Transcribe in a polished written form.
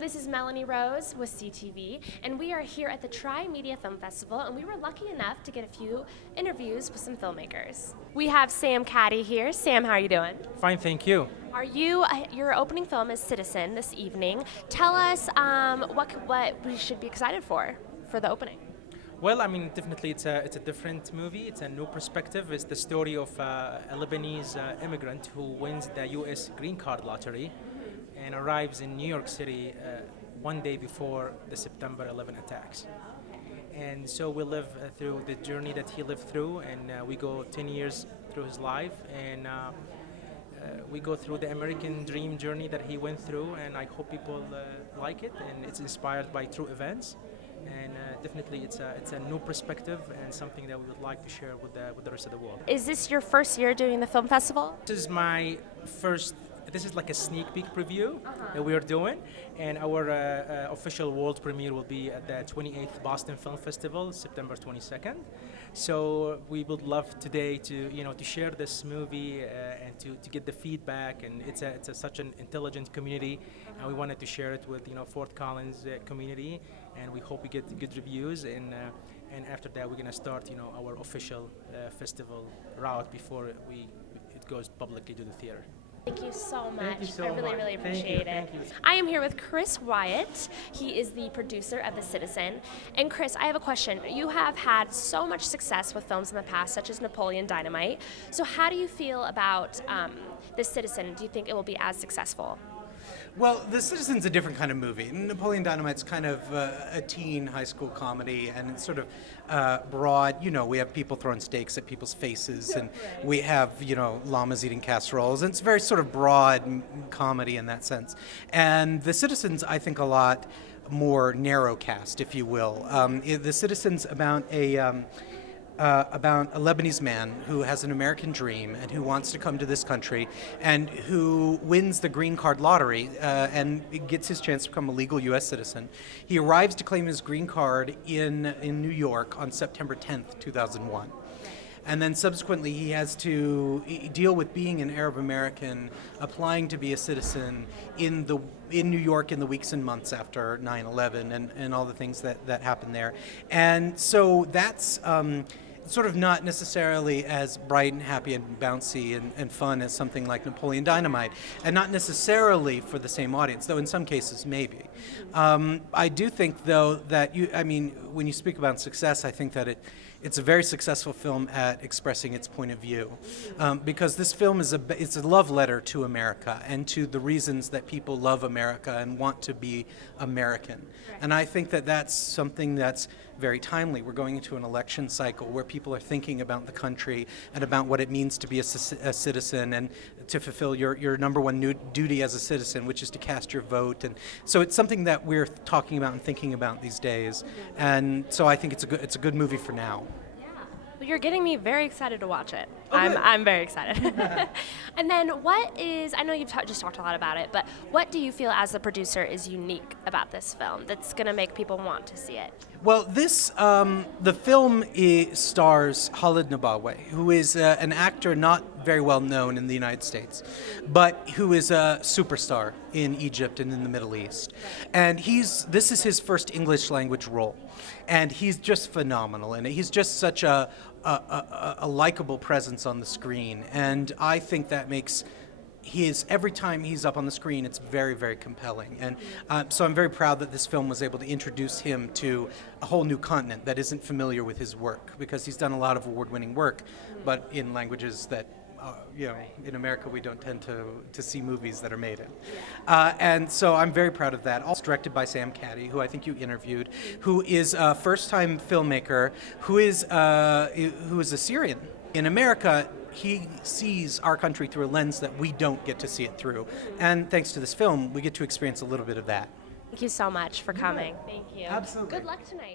This is Melanie Rose with CTV, and we are here at the TriMedia Film Festival, and we were lucky enough to get a few interviews with some filmmakers. We have Sam Kadi here. Sam, how are you doing? Fine, thank you. Are you, your opening film is Citizen this evening. Tell us what we should be excited for the opening. Well, I mean, definitely it's a different movie. It's a new perspective. It's the story of a Lebanese immigrant who wins the U.S. green card lottery and arrives in New York City one day before the September 11 attacks. And so we live through the journey that he lived through, and we go 10 years through his life, and we go through the American dream journey that he went through, and I hope people like it, and it's inspired by true events. And definitely it's a new perspective and something that we would like to share with the rest of the world. Is this your first year doing the film festival? This is like a sneak peek preview that we are doing, and our official world premiere will be at the 28th Boston Film Festival, September 22nd. So we would love today to share this movie and to get the feedback, and it's such an intelligent community, and we wanted to share it with Fort Collins community, and we hope we get good reviews, and after that we're gonna start our official festival route before it goes publicly to the theater. Thank you so much. Thank you so I really, much. really appreciate it. Thank you. I am here with Chris Wyatt. He is the producer of The Citizen. And Chris, I have a question. You have had so much success with films in the past, such as Napoleon Dynamite. So how do you feel about The Citizen? Do you think it will be as successful? Well, The Citizen's a different kind of movie. Napoleon Dynamite's kind of a teen high school comedy, and it's sort of broad. We have people throwing stakes at people's faces, and we have, llamas eating casseroles, and it's very sort of broad comedy in that sense. And The Citizen's, I think, a lot more narrow cast, if you will. The Citizen's about a Lebanese man who has an American dream and who wants to come to this country and who wins the green card lottery and gets his chance to become a legal U.S. citizen. He arrives to claim his green card in New York on September 10th, 2001. And then subsequently he has to deal with being an Arab American, applying to be a citizen in New York in the weeks and months after 9/11 and all the things that happened there. And so that's sort of not necessarily as bright and happy and bouncy and fun as something like Napoleon Dynamite, and not necessarily for the same audience, though in some cases maybe. I do think, though, that when you speak about success, I think that it's a very successful film at expressing its point of view, because this film it's a love letter to America and to the reasons that people love America and want to be American. And I think that that's something that's very timely. We're going into an election cycle where people are thinking about the country and about what it means to be a citizen and to fulfill your number one duty as a citizen, which is to cast your vote. And so it's something that we're talking about and thinking about these days. And so I think it's a good movie for now. Well, you're getting me very excited to watch it. Oh, I'm very excited. And then I know you've just talked a lot about it, but what do you feel as the producer is unique about this film that's going to make people want to see it? Well, the film stars Khalid Nabawi, who is an actor not very well known in the United States, but who is a superstar in Egypt and in the Middle East. And this is his first English language role, and he's just phenomenal in it. He's just such a likable presence on the screen, and I think that makes every time he's up on the screen, it's very, very compelling. And so I'm very proud that this film was able to introduce him to a whole new continent that isn't familiar with his work, because he's done a lot of award-winning work, but in languages that in America we don't tend to see movies that are made in. And so I'm very proud of that. Also directed by Sam Kadi, who I think you interviewed, who is a first-time filmmaker, who is a Syrian. In America, he sees our country through a lens that we don't get to see it through. And thanks to this film, we get to experience a little bit of that. Thank you so much for coming. Thank you. Absolutely. Good luck tonight.